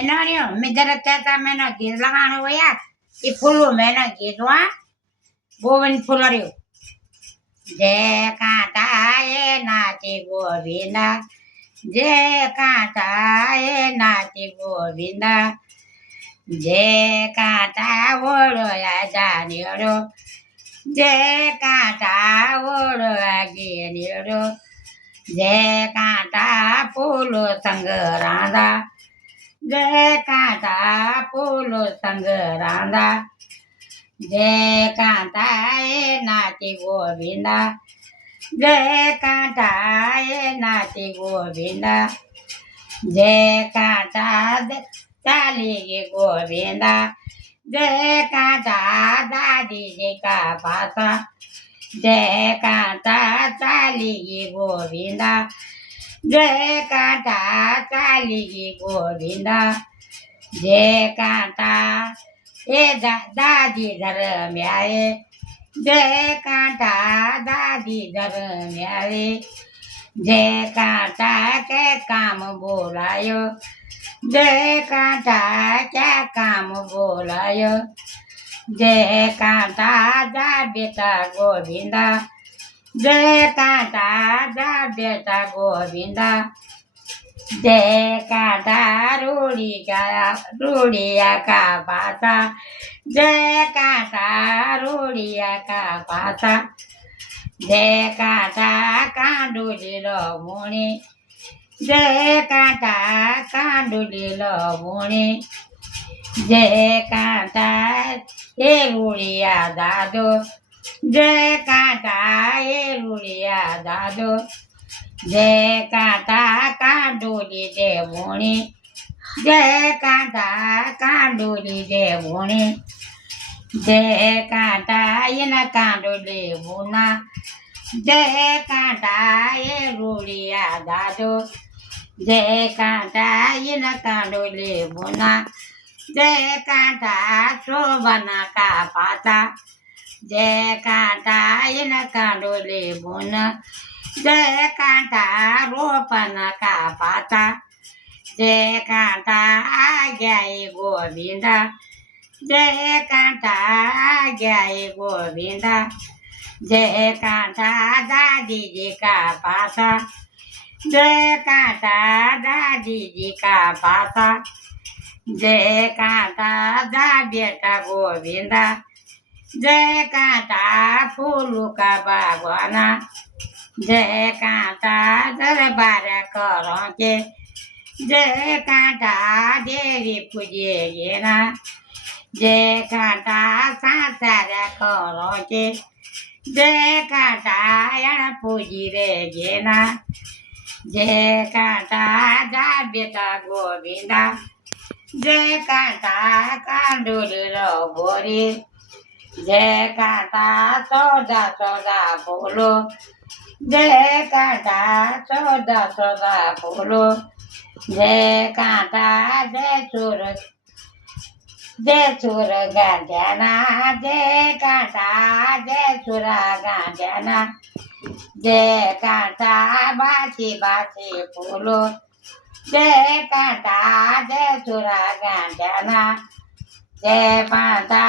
Enonio, mi tata meno gizlangano ya. Ipulu meno gizwa. Bovin pulario. Je kata ye na ti govinda. Je kata ye na ti govinda. Je kata wolo ya janiro. Je kata wolo ya giniro. Je kata pulu sanggeranda. Jai kata pulu sanggeranda, jai kata nati govinda, jai kata nati govinda, jai kata dali govinda, jai kata dadi jika pasa, jai kata dali govinda. Jai kata kali govinda, jai kata dadi dharamyaye, jai kata dadi dharamyaye, jai kata ke kam bolayo, jai kata ke kam bolayo, jai kata da beta govinda. Jai kata da beta govinda, jai kata ruliya ka pata, jai kata ruliya ka pata, jai kata kandulilo muni, jai kata kandulilo muni, jai kata ruliya dado. Jai kata eruliya dado, jai kata kanduli devuni, jai kata kanduli devuni, jai kata ina kanduli buna, jai kata eruliya dado, jai kata ina kanduli buna, jai kata sobana kapata. Jai kata ina kanduli buna, jai kata ropana kapata, jai kata agai govinda, jai kata agai govinda, jai kata dadi jika pata, jai kata dadi jika pata, jai kata dabeta govinda. Jai kata pulu ka bagwana, jai kata darbara karonke, jai kata devi pujeyena, jai kata sasara karonke, jai kata yana pujireyena, jai kata dabeta govinda, jai kata kandulilo bori. Jai kata soda pulu, jai kata soda pulu, jai kata jai sura gandana, jai kata jai sura gandana, jai kata basi pulu, jai kata jai sura gandana, jai kata